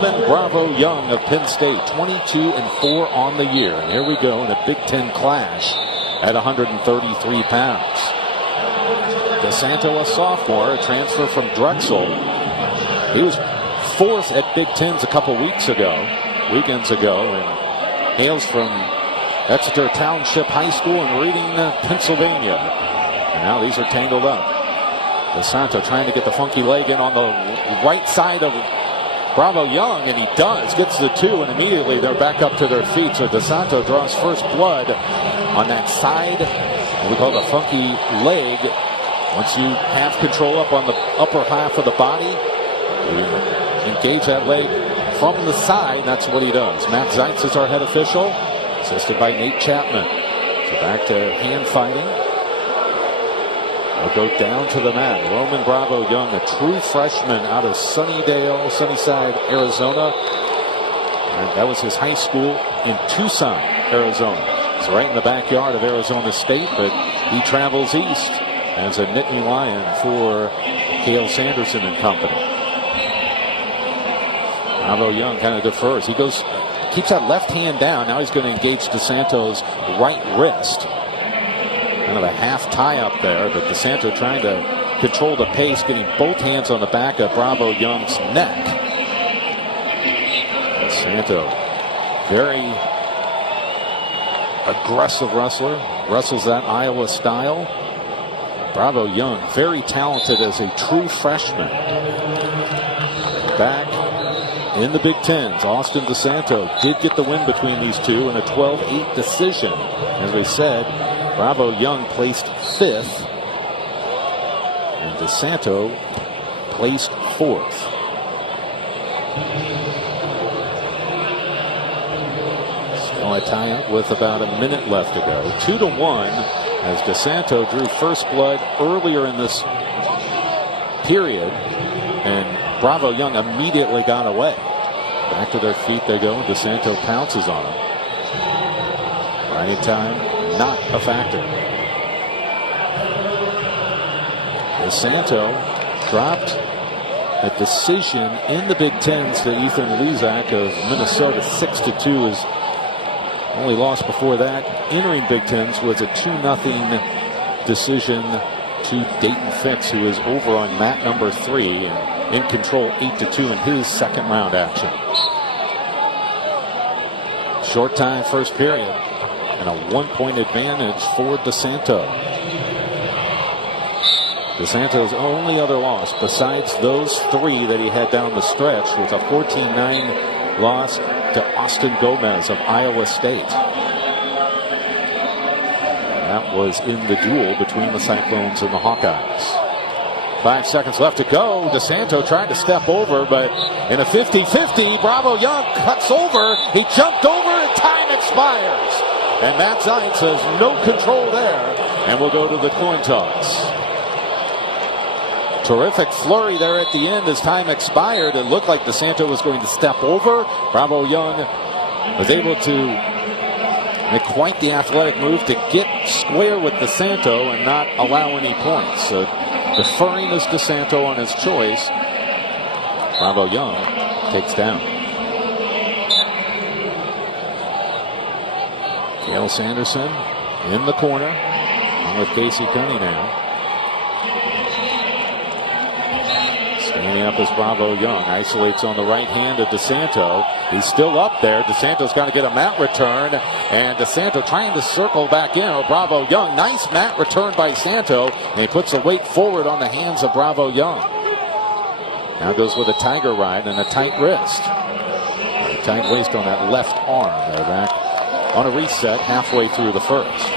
Bravo Young of Penn State, 22-4 on the year. And here we go in a Big Ten clash at 133 pounds. DeSanto, a sophomore, a transfer from Drexel. He was fourth at Big Tens a couple weekends ago, and hails from Exeter Township High School in Reading, Pennsylvania. And now these are tangled up. DeSanto trying to get the funky leg in on the right side of Bravo Young, and he does. Gets the two, and immediately they're back up to their feet. So DeSanto draws first blood on that side, what we call the funky leg. Once you have control up on the upper half of the body, you engage that leg from the side. That's what he does. Matt Zeitz is our head official, assisted by Nate Chapman. So back to hand fighting. We'll go down to the mat. Roman Bravo Young, a true freshman out of Sunnyside, Arizona. And that was his high school in Tucson, Arizona. It's right in the backyard of Arizona State, but he travels east as a Nittany Lion for Cale Sanderson and company. Bravo Young kind of defers. He keeps that left hand down. Now he's going to engage DeSanto's right wrist. Kind of a half tie up there, but DeSanto trying to control the pace, getting both hands on the back of Bravo Young's neck. DeSanto, very aggressive wrestler, wrestles that Iowa style. Bravo Young, very talented as a true freshman. Back in the Big Tens, Austin DeSanto did get the win between these two in a 12-8 decision. As we said, Bravo Young placed fifth, and DeSanto placed fourth. Still a tie-up with about a minute left to go. 2-1 as DeSanto drew first blood earlier in this period, and Bravo Young immediately got away. Back to their feet they go, and DeSanto pounces on him. Right time, not a factor. DeSanto dropped a decision in the Big Tens to Ethan Lezak of Minnesota, 6-2. His only loss before that, entering Big Tens, was a 2-0 decision to Dayton Fix, who is over on mat number 3 and in control 8-2 in his second round action. Short time first period, and a 1-point advantage for DeSanto. DeSanto's only other loss besides those 3 that he had down the stretch was a 14-9 loss to Austin Gomez of Iowa State. That was in the duel between the Cyclones and the Hawkeyes. 5 seconds left to go. DeSanto tried to step over, but in a 50-50, Bravo Young cuts over. He jumped over, and time expires. And Matt Zeitz has no control there, and we'll go to the coin toss. Terrific flurry there at the end as time expired. It looked like DeSanto was going to step over. Bravo Young was able to make quite the athletic move to get square with DeSanto and not allow any points. So deferring is DeSanto on his choice. Bravo Young takes down. Cale Sanderson in the corner, along with Casey Cunningham. Standing up is Bravo Young. Isolates on the right hand of DeSanto. He's still up there. DeSanto's got to get a mat return. And DeSanto trying to circle back in. Oh, Bravo Young. Nice mat return by Santo. And he puts the weight forward on the hands of Bravo Young. Now goes with a tiger ride and a tight wrist. A tight waist on that left arm. They're back on a reset halfway through the first.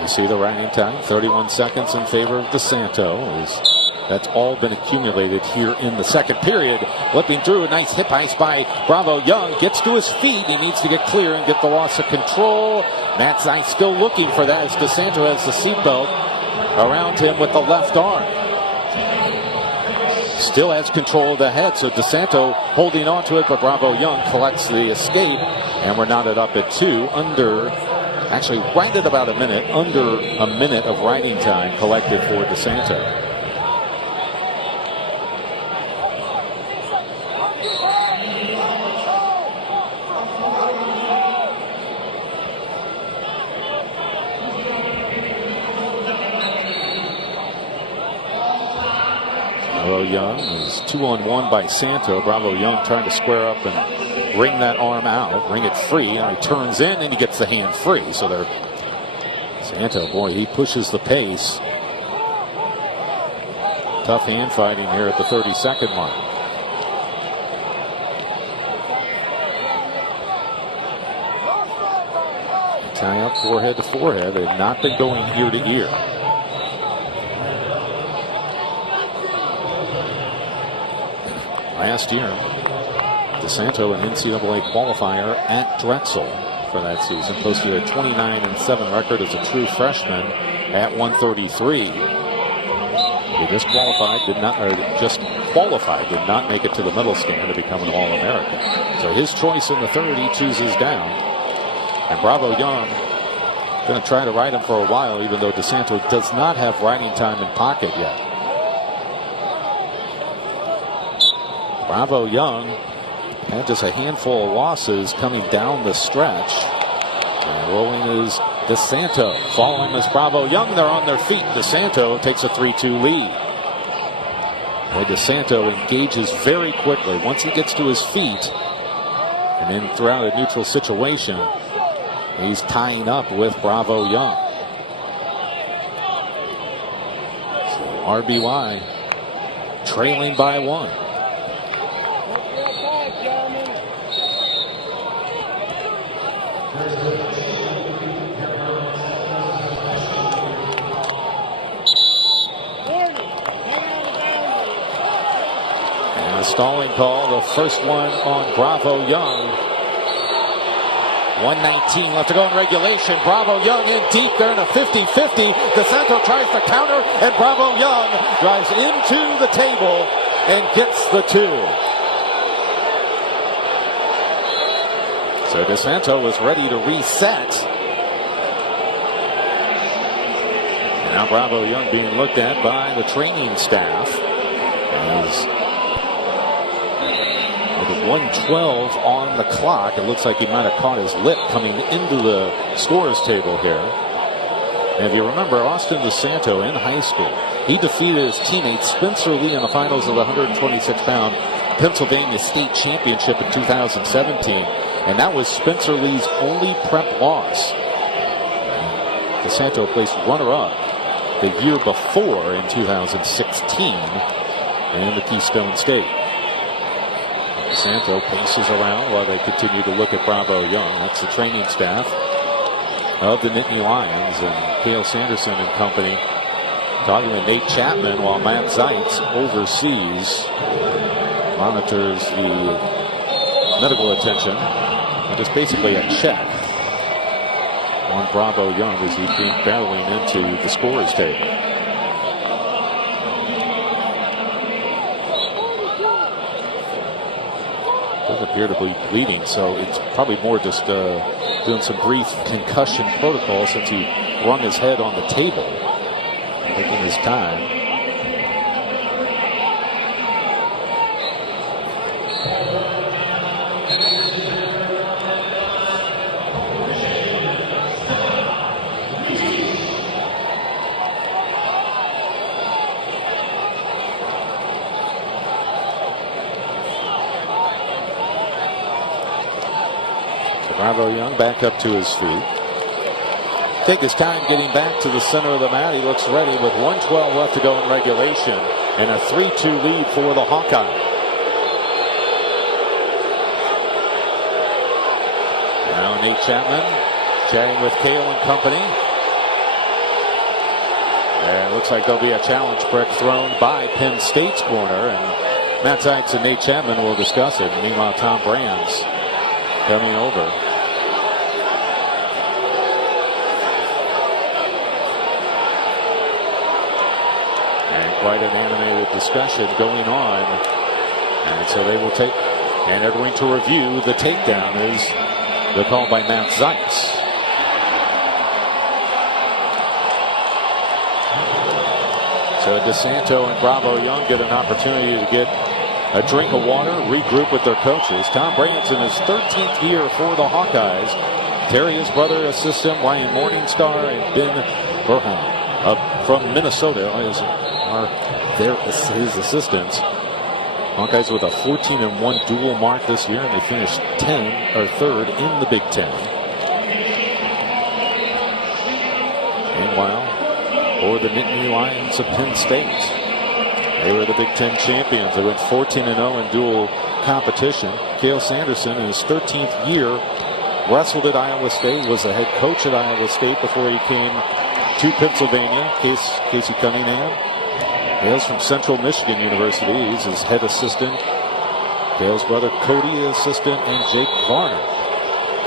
You see the running time, 31 seconds in favor of DeSanto. That's all been accumulated here in the second period. Flipping through, a nice hip ice by Bravo Young. Gets to his feet. He needs to get clear and get the loss of control. Matt Zeitz still looking for that as DeSanto has the seatbelt around him with the left arm. Still has control of the head, so DeSanto holding on to it, but Bravo Young collects the escape, and we're knotted up at 2 under Actually, right at about a minute, under a minute of riding time collected for DeSanto. Bravo Young is 2-on-1 by Santo. Bravo Young trying to square up and ring that arm out, ring it free, and he turns in and he gets the hand free. So they're Santo, boy, he pushes the pace. Tough hand fighting here at the 30-second mark. Tie up forehead to forehead. They've not been going ear to ear. Last year, DeSanto, an NCAA qualifier at Drexel for that season, posted a 29-7 record as a true freshman at 133. He just qualified, did not make it to the medal stand to become an All-American. So his choice in the third, he chooses down. And Bravo Young going to try to ride him for a while, even though DeSanto does not have riding time in pocket yet. Bravo Young had just a handful of losses coming down the stretch. And rolling is DeSanto. Following is Bravo Young. They're on their feet. DeSanto takes a 3-2 lead. And DeSanto engages very quickly once he gets to his feet. And then throughout a neutral situation, he's tying up with Bravo Young. So RBY trailing by 1. Stalling call, the first one on Bravo Young. 1:19 left to go in regulation. Bravo Young in deep there in a 50-50. DeSanto tries to counter, and Bravo Young drives into the table and gets the 2. So DeSanto was ready to reset. And now Bravo Young being looked at by the training staff as 1:12 on the clock. It looks like he might have caught his lip coming into the scorer's table here. And if you remember, Austin DeSanto in high school, he defeated his teammate Spencer Lee in the finals of the 126-pound Pennsylvania State Championship in 2017. And that was Spencer Lee's only prep loss. DeSanto placed runner-up the year before in 2016 in the Keystone State. DeSanto paces around while they continue to look at Bravo Young. That's the training staff of the Nittany Lions, and Cale Sanderson and company talking with Nate Chapman while Matt Zeitz oversees, monitors the medical attention. Just basically a check on Bravo Young as he's being battling into the scorer's table. Doesn't appear to be bleeding, so it's probably more just doing some brief concussion protocol since he rung his head on the table, taking his time. Bravo Young back up to his feet. Take his time getting back to the center of the mat. He looks ready with 1:12 left to go in regulation and a 3-2 lead for the Hawkeye. Now Nate Chapman chatting with Cale and company. And it looks like there'll be a challenge brick thrown by Penn State's corner, and Matt Zeitz and Nate Chapman will discuss it. Meanwhile, Tom Brands coming over. Quite an animated discussion going on. And so they will take, and they're going to review the takedown as they're called by Matt Zeitz. So DeSanto and Bravo Young get an opportunity to get a drink of water, regroup with their coaches. Tom Brayan's in his 13th year for the Hawkeyes. Terry, his brother, assistant Ryan Morningstar, and Ben Burhan from Minnesota are his assistants. Hawkeyes with a 14-1 dual mark this year, and they finished third in the Big Ten. Meanwhile, for the Nittany Lions of Penn State, they were the Big Ten champions. They went 14-0 in dual competition. Cale Sanderson, in his 13th year, wrestled at Iowa State, was the head coach at Iowa State before he came to Pennsylvania. Casey Cunningham hails from Central Michigan University. He's his head assistant. Cale's brother Cody, assistant, and Jake Varner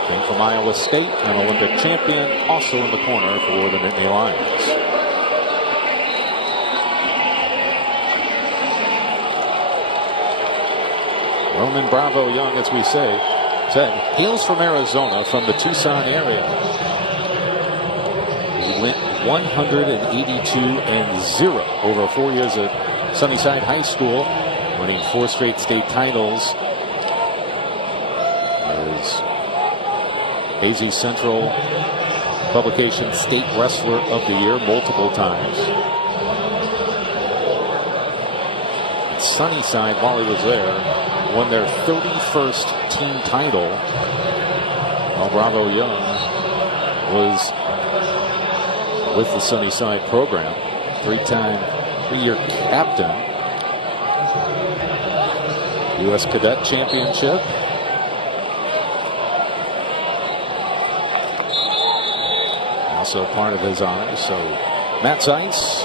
came from Iowa State, an Olympic champion, also in the corner for the Nittany Lions. Roman Bravo Young, as we said, hails from Arizona, from the Tucson area. He went 182-0 over 4 years at Sunnyside High School, winning 4 straight state titles. His AZ Central publication State Wrestler of the Year multiple times. At Sunnyside, while he was there, won their 31st team title, while Bravo Young was with the Sunnyside program. 3-year captain, U.S. Cadet Championship, also part of his honors. So Matt Zeitz,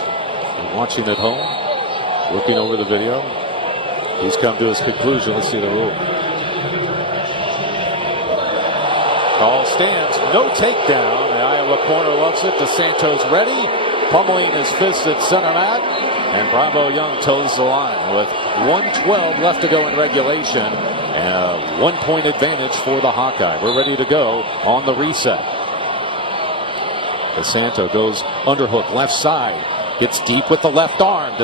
you're watching at home, looking over the video. He's come to his conclusion. Let's see the rule. Call stands. No takedown. The Iowa corner loves it. DeSanto's ready. Pummeling his fist at center mat. And Bravo Young toes the line with 1:12 left to go in regulation. And a 1-point advantage for the Hawkeye. We're ready to go on the reset. DeSanto goes underhook left side. Gets deep with the left arm.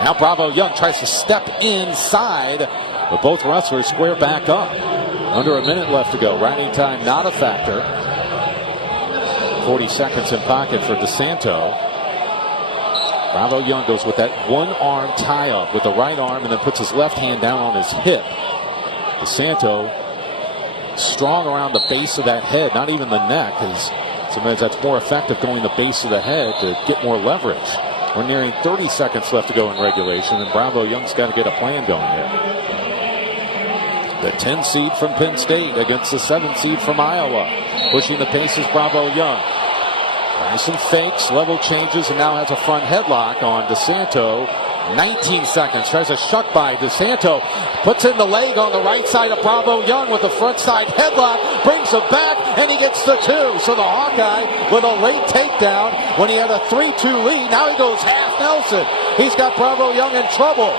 Now Bravo Young tries to step inside, but both wrestlers square back up. Under a minute left to go. Riding time not a factor. 40 seconds in pocket for DeSanto. Bravo Young goes with that one-arm tie-up with the right arm and then puts his left hand down on his hip. DeSanto strong around the base of that head, not even the neck, because sometimes that's more effective going the base of the head to get more leverage. We're nearing 30 seconds left to go in regulation, and Bravo Young's got to get a plan going here. The 10 seed from Penn State against the 7 seed from Iowa. Pushing the pace is Bravo Young. Tries some fakes, level changes, and now has a front headlock on DeSanto. 19 seconds. Tries a shuck by DeSanto. Puts in the leg on the right side of Bravo Young with the front side headlock. Brings him back, and he gets the 2. So the Hawkeye with a late takedown when he had a 3-2 lead. Now he goes half Nelson. He's got Bravo Young in trouble.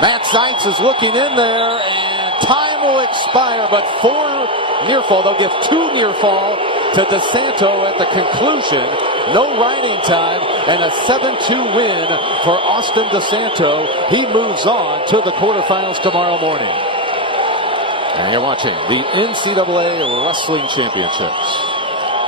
Matt Zeitz is looking in there, and time will expire, but 4 near fall. They'll give 2 near fall to DeSanto at the conclusion. No riding time, and a 7-2 win for Austin DeSanto. He moves on to the quarterfinals tomorrow morning. And you're watching the NCAA Wrestling Championships.